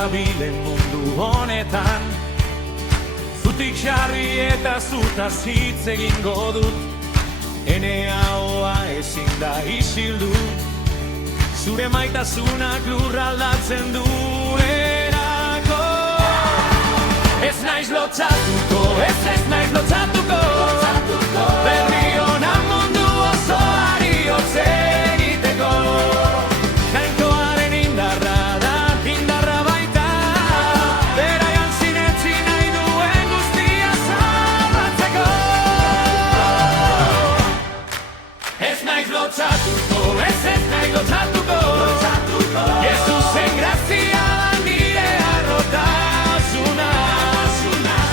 dabilen mundu honetan. Zutik jarri eta zutaz hitz egingo dut, ene ahoa ezin da isildu, zure maitasunak lurra aldatzen duerako. Ez naiz lotzatuko, ez naiz lotzatuko, berri ona mundu osoari hotz egiteko. Jainkoaren indarra da, indarra baita, beragan sinetsi nahi duen guztia salbatzeko. Ez naiz lotzatuko, ez naiz lotzatuko, Jesusen grazia da nire arrotasuna.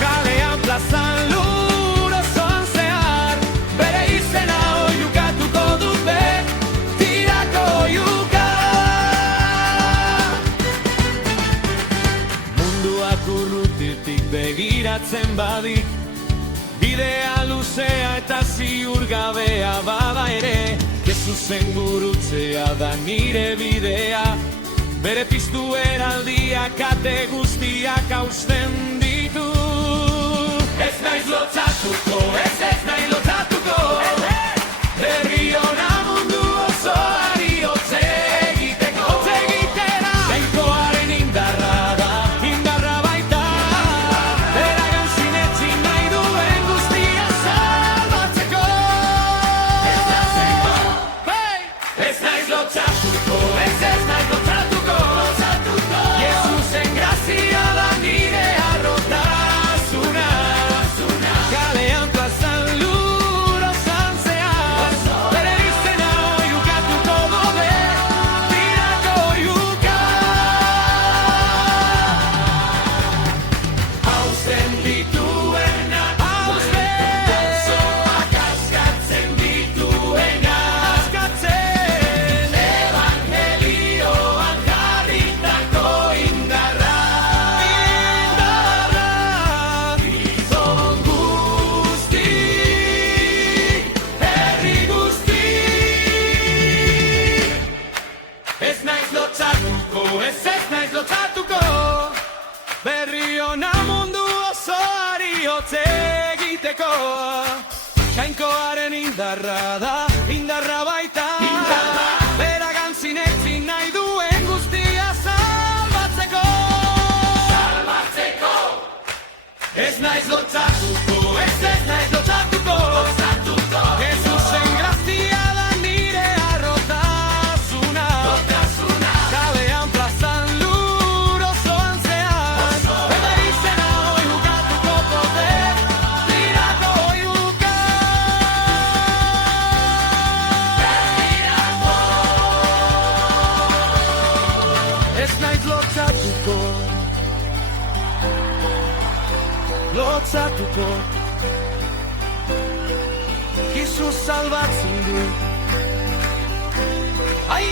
Kalean plazan lur osoan zehar, bere izena oiukatuko dut betirako oiuka. Munduak urrutitik begiratzen badik, bidea luzea eta ziurgabea bada ere, Jesusen gurutzea da nire bidea, bere piztu eraldiak kate guztiak hausten ditu. Ez naiz lotzatuko, ez naiz lotzatuko, herri ona mundu osoari hotz egiteko. Jainkoaren indarra da, indarra baita, beragan sinetsi nahi duen guztia salbatzeko. Ez naiz lotzatuko, ez naiz lotzatuko, Jesusen grazia da nire arrotasuna. Kalean plazan lur osoan zehar, bere izena oiukatuko dut betirako oiuka. Hausten dituena, zoak askatzen dituena, evangelioan jarritako indarra, gizon guzti, herri guzti. Ez naiz lotzatuko, ez naiz lotzatuko, berri ona mundu osoari hotz egiteko. Jainkoaren indarra da, indarra baita, beragan sinetsi nahi duen guztia salbatzeko. Ez naiz lotzatuko, ez naiz lotzatuko, Jesusen grazia da nire arrotasuna. Kalean plazan lur osoan zehar, bere izena oiukatuko dut betirako oiuka. Ez naiz lotzatuko, lotzatuko, Jesus salbatzen du. Ai